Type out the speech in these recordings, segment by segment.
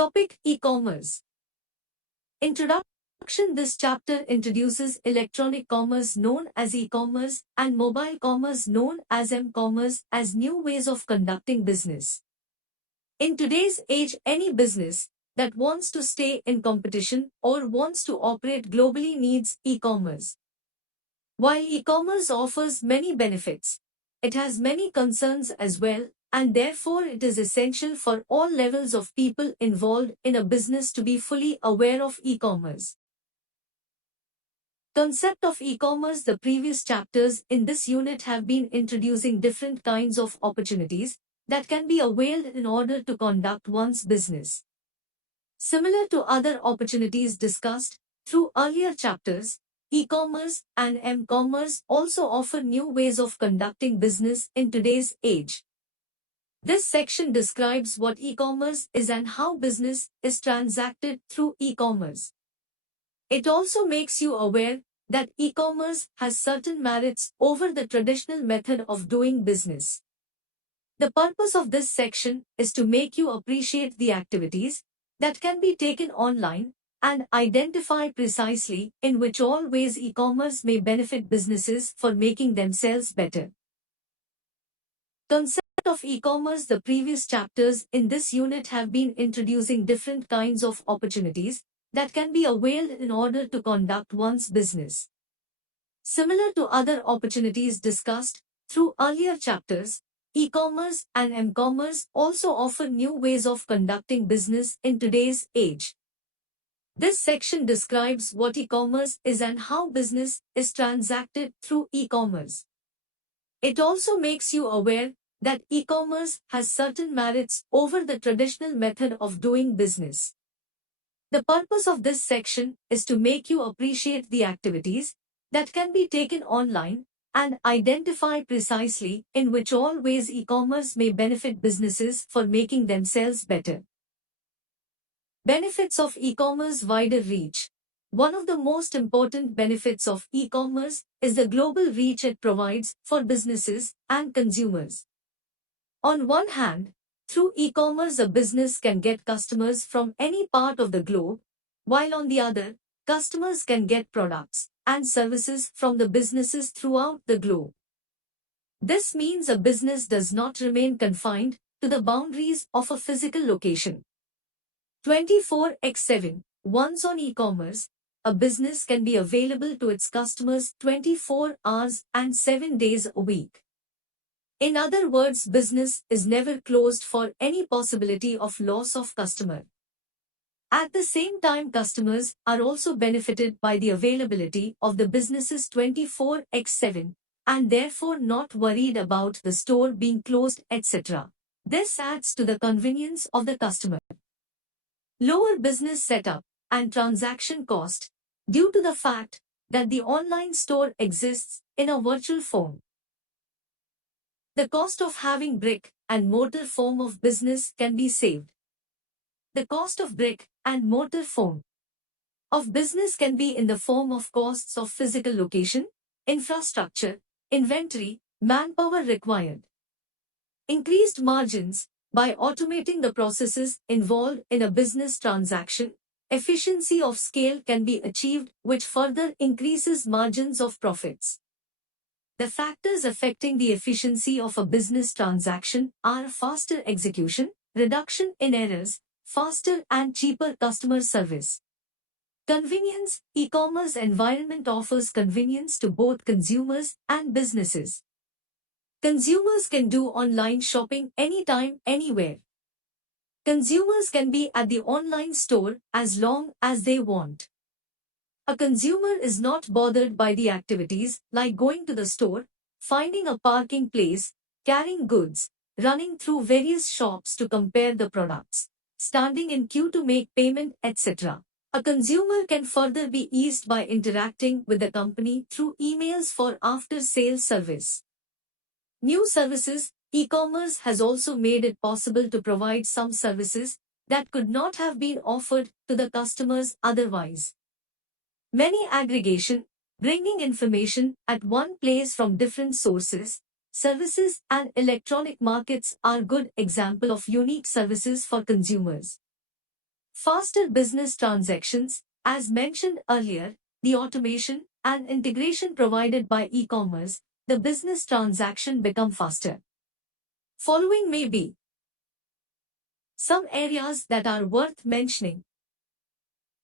Topic: E-commerce. Introduction. This chapter introduces electronic commerce known as e-commerce and mobile commerce known as m-commerce as new ways of conducting business. In today's age, any business that wants to stay in competition or wants to operate globally needs e-commerce. While e-commerce offers many benefits, it has many concerns as well, and therefore it is essential for all levels of people involved in a business to be fully aware of e-commerce. Concept of e-commerce. The previous chapters in this unit have been introducing different kinds of opportunities that can be availed in order to conduct one's business. Similar to other opportunities discussed through earlier chapters, e-commerce and m-commerce also offer new ways of conducting business in today's age. This section describes what e-commerce is and how business is transacted through e-commerce. It also makes you aware that e-commerce has certain merits over the traditional method of doing business. The purpose of this section is to make you appreciate the activities that can be taken online and identify precisely in which all ways e-commerce may benefit businesses for making themselves better. Concept of e-commerce. The previous chapters in this unit have been introducing different kinds of opportunities that can be availed in order to conduct one's business. Similar to other opportunities discussed through earlier chapters, e-commerce and m-commerce also offer new ways of conducting business in today's age. This section describes what e-commerce is and how business is transacted through e-commerce. It also makes you aware that e-commerce has certain merits over the traditional method of doing business. The purpose of this section is to make you appreciate the activities that can be taken online and identify precisely in which all ways e-commerce may benefit businesses for making themselves better. Benefits of e-commerce. Wider reach. One of the most important benefits of e-commerce is the global reach it provides for businesses and consumers. On one hand, through e-commerce a business can get customers from any part of the globe, while on the other, customers can get products and services from the businesses throughout the globe. This means a business does not remain confined to the boundaries of a physical location. 24/7. Once on e-commerce, a business can be available to its customers 24 hours and 7 days a week. In other words, business is never closed for any possibility of loss of customer. At the same time, customers are also benefited by the availability of the businesses 24/7 and therefore not worried about the store being closed, etc. This adds to the convenience of the customer. Lower business setup and transaction cost due to the fact that the online store exists in a virtual form. The cost of having brick and mortar form of business can be saved. The cost of brick and mortar form of business can be in the form of costs of physical location, infrastructure, inventory, manpower required. Increased margins. By automating the processes involved in a business transaction, efficiency of scale can be achieved, which further increases margins of profits. The factors affecting the efficiency of a business transaction are faster execution, reduction in errors, faster and cheaper customer service. Convenience. E-commerce environment offers convenience to both consumers and businesses. Consumers can do online shopping anytime, anywhere. Consumers can be at the online store as long as they want. A consumer is not bothered by the activities like going to the store, finding a parking place, carrying goods, running through various shops to compare the products, standing in queue to make payment, etc. A consumer can further be eased by interacting with the company through emails for after-sales service. New services. E-commerce has also made it possible to provide some services that could not have been offered to the customers otherwise. Many aggregation, bringing information at one place from different sources, services and electronic markets are good example of unique services for consumers. Faster business transactions, as mentioned earlier, the automation and integration provided by e-commerce, the business transaction become faster. Following may be some areas that are worth mentioning.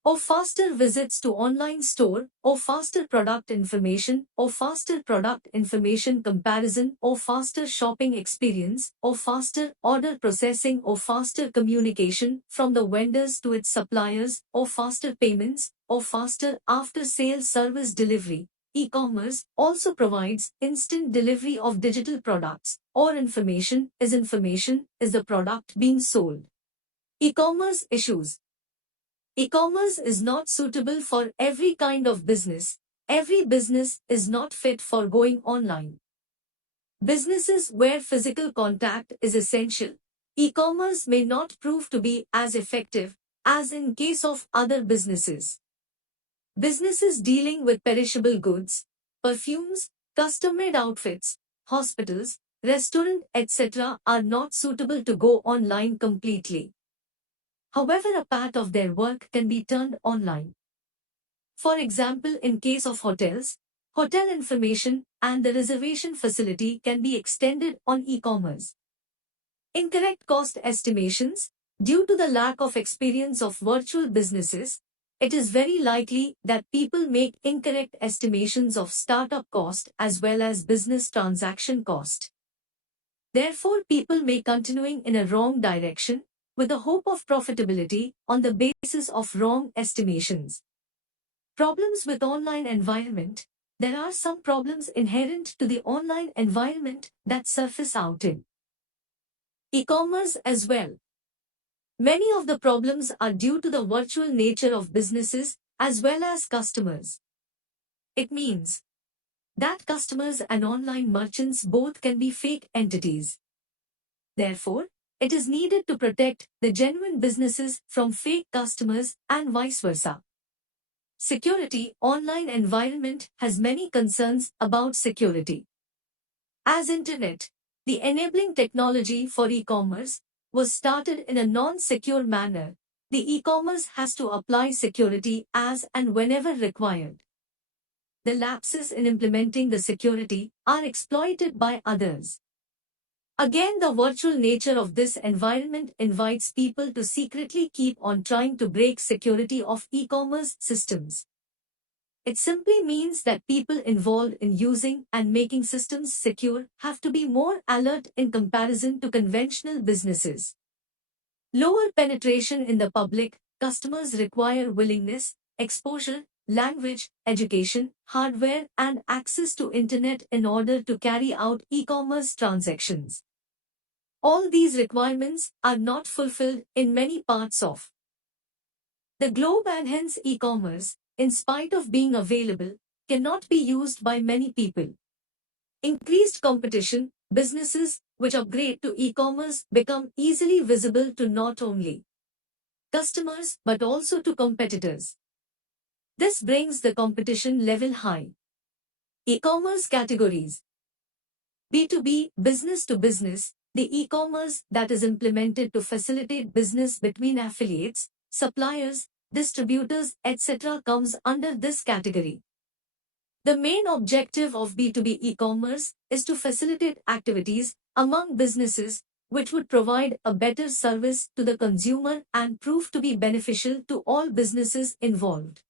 Or faster visits to online store, or faster product information, or faster product information comparison, or faster shopping experience, or faster order processing, or faster communication from the vendors to its suppliers, or faster payments, or faster after-sales service delivery. E-commerce also provides instant delivery of digital products, or information is the product being sold. E-commerce issues. E-commerce is not suitable for every kind of business. Every business is not fit for going online. Businesses where physical contact is essential, e-commerce may not prove to be as effective as in case of other businesses. Businesses dealing with perishable goods, perfumes, custom-made outfits, hospitals, restaurant, etc. are not suitable to go online completely. However, a part of their work can be turned online. For example, in case of hotels, hotel information and the reservation facility can be extended on e-commerce. Incorrect cost estimations. Due to the lack of experience of virtual businesses, it is very likely that people make incorrect estimations of startup cost as well as business transaction cost. Therefore, people may continuing in a wrong direction with the hope of profitability on the basis of wrong estimations. Problems with online environment. There are some problems inherent to the online environment that surface out in e-commerce as well. Many of the problems are due to the virtual nature of businesses as well as customers. It means that customers and online merchants both can be fake entities. Therefore, it is needed to protect the genuine businesses from fake customers and vice versa. Security. Online environment has many concerns about security. As Internet, the enabling technology for e-commerce, was started in a non-secure manner, the e-commerce has to apply security as and whenever required. The lapses in implementing the security are exploited by others. Again, the virtual nature of this environment invites people to secretly keep on trying to break security of e-commerce systems. It simply means that people involved in using and making systems secure have to be more alert in comparison to conventional businesses. Lower penetration in the public, customers require willingness, exposure, language, education, hardware, and access to Internet in order to carry out e-commerce transactions. All these requirements are not fulfilled in many parts of the globe, and hence e-commerce, in spite of being available, cannot be used by many people. Increased competition. Businesses which upgrade to e-commerce become easily visible to not only customers but also to competitors. This brings the competition level high. E-commerce categories. B2B, business to business, the e-commerce that is implemented to facilitate business between affiliates, suppliers, distributors, etc. comes under this category. The main objective of B2B e-commerce is to facilitate activities among businesses which would provide a better service to the consumer and prove to be beneficial to all businesses involved.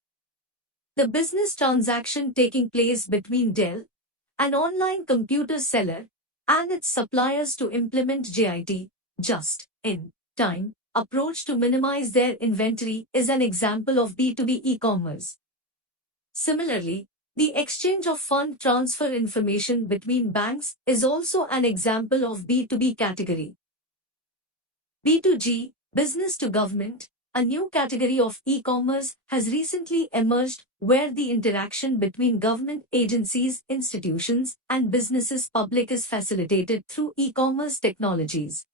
The business transaction taking place between Dell, an online computer seller, and its suppliers to implement JIT, just-in-time, approach to minimize their inventory is an example of B2B e-commerce. Similarly, the exchange of fund transfer information between banks is also an example of B2B category. B2G, business to government, a new category of e-commerce has recently emerged where the interaction between government agencies, institutions, and businesses public is facilitated through e-commerce technologies.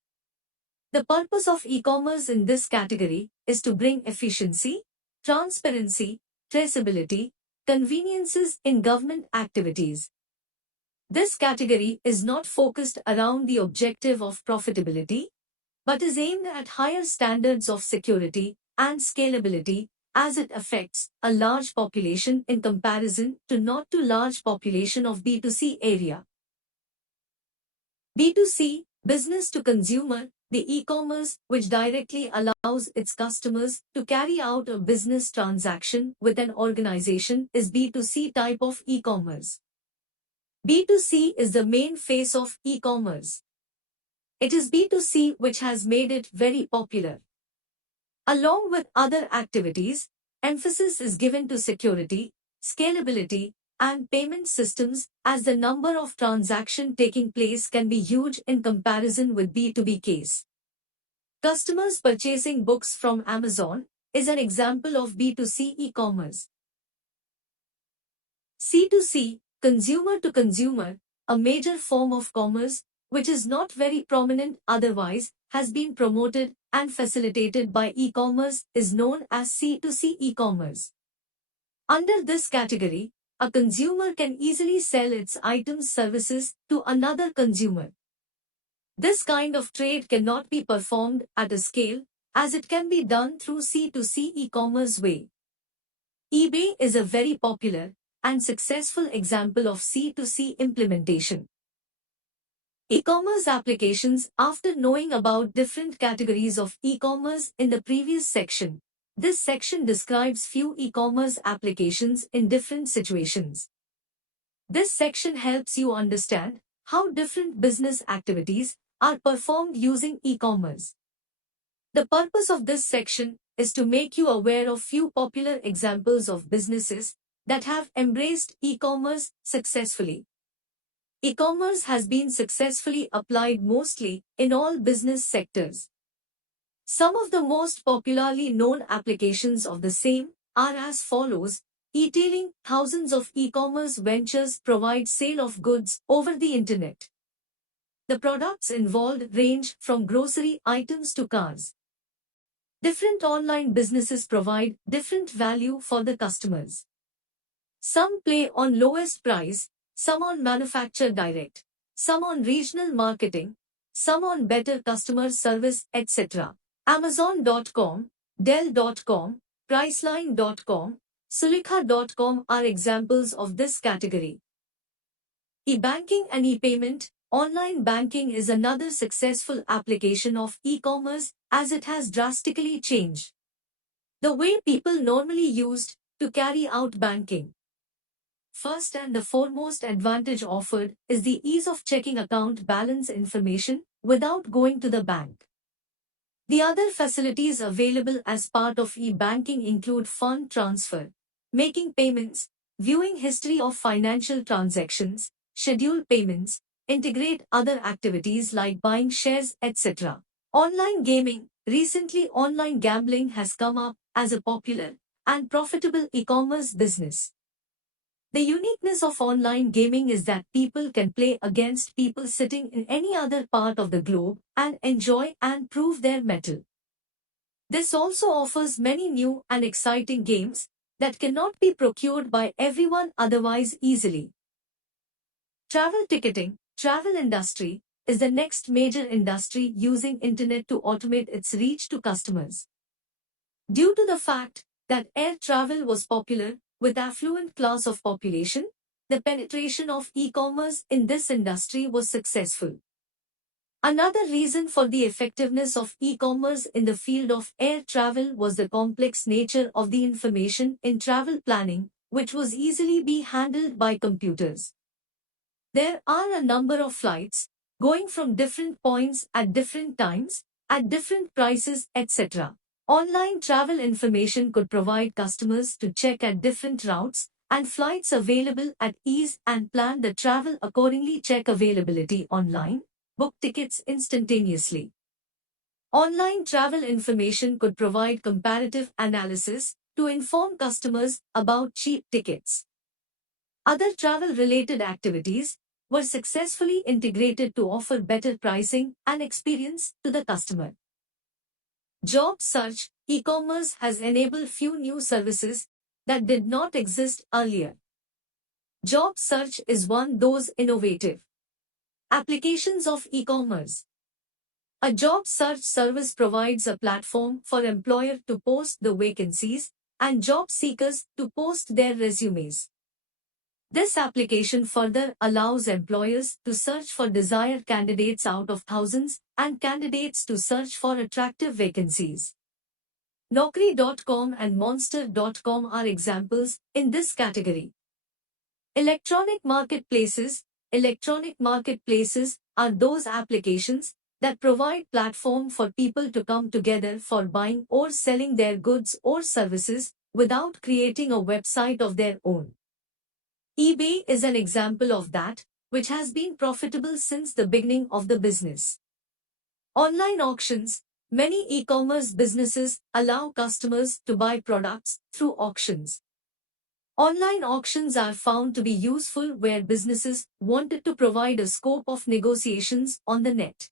The purpose of e-commerce in this category is to bring efficiency, transparency, traceability, conveniences in government activities. This category is not focused around the objective of profitability, but is aimed at higher standards of security, and scalability, as it affects a large population in comparison to not too large population of B2C area. B2C, business to consumer, the e-commerce which directly allows its customers to carry out a business transaction with an organization is B2C type of e-commerce. B2C is the main face of e-commerce. It is B2C which has made it very popular. Along with other activities, emphasis is given to security, scalability, and payment systems as the number of transactions taking place can be huge in comparison with B2B case. Customers purchasing books from Amazon is an example of B2C e-commerce. C2C, consumer to consumer, a major form of commerce which is not very prominent otherwise, has been promoted and facilitated by e-commerce is known as C2C e-commerce. Under this category, a consumer can easily sell its items services to another consumer. This kind of trade cannot be performed at a scale as it can be done through C2C e-commerce way. eBay is a very popular and successful example of C2C implementation. E-commerce applications. After knowing about different categories of e-commerce in the previous section, this section describes few e-commerce applications in different situations. This section helps you understand how different business activities are performed using e-commerce. The purpose of this section is to make you aware of few popular examples of businesses that have embraced e-commerce successfully. E-commerce has been successfully applied mostly in all business sectors. Some of the most popularly known applications of the same are as follows. E-tailing. Thousands of e-commerce ventures provide sale of goods over the internet. The products involved range from grocery items to cars. Different online businesses provide different value for the customers. Some play on lowest price, some on manufacture direct, some on regional marketing, some on better customer service, etc. Amazon.com, Dell.com, Priceline.com, Sulika.com are examples of this category. E-banking and e-payment. Online banking is another successful application of e-commerce as it has drastically changed the way people normally used to carry out banking. First and the foremost advantage offered is the ease of checking account balance information without going to the bank. The other facilities available as part of e-banking include fund transfer, making payments, viewing history of financial transactions, schedule payments, integrate other activities like buying shares, etc. Online gaming. Recently, online gambling has come up as a popular and profitable e-commerce business. The uniqueness of online gaming is that people can play against people sitting in any other part of the globe and enjoy and prove their mettle. This also offers many new and exciting games that cannot be procured by everyone otherwise easily. Travel ticketing. Travel industry is the next major industry using internet to automate its reach to customers. Due to the fact that air travel was popular with affluent class of population, the penetration of e-commerce in this industry was successful. Another reason for the effectiveness of e-commerce in the field of air travel was the complex nature of the information in travel planning, which was easily be handled by computers. There are a number of flights going from different points at different times, at different prices, etc. Online travel information could provide customers to check at different routes and flights available at ease and plan the travel accordingly. Check availability online, book tickets instantaneously. Online travel information could provide comparative analysis to inform customers about cheap tickets. Other travel-related activities were successfully integrated to offer better pricing and experience to the customer. Job search. E-commerce has enabled few new services that did not exist earlier. Job search is one those innovative applications of e-commerce. A job search service provides a platform for employer to post the vacancies and job seekers to post their resumes. This application further allows employers to search for desired candidates out of thousands and candidates to search for attractive vacancies. Naukri.com and Monster.com are examples in this category. Electronic marketplaces. Electronic marketplaces are those applications that provide platform for people to come together for buying or selling their goods or services without creating a website of their own. eBay is an example of that, which has been profitable since the beginning of the business. Online auctions. Many e-commerce businesses allow customers to buy products through auctions. Online auctions are found to be useful where businesses wanted to provide a scope of negotiations on the net.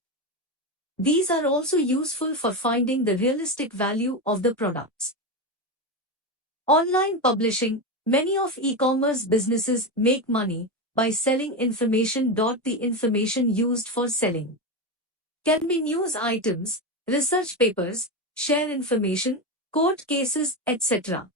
These are also useful for finding the realistic value of the products. Online publishing. Many of e-commerce businesses make money by selling information. The information used for selling can be news items, research papers, share information, court cases, etc.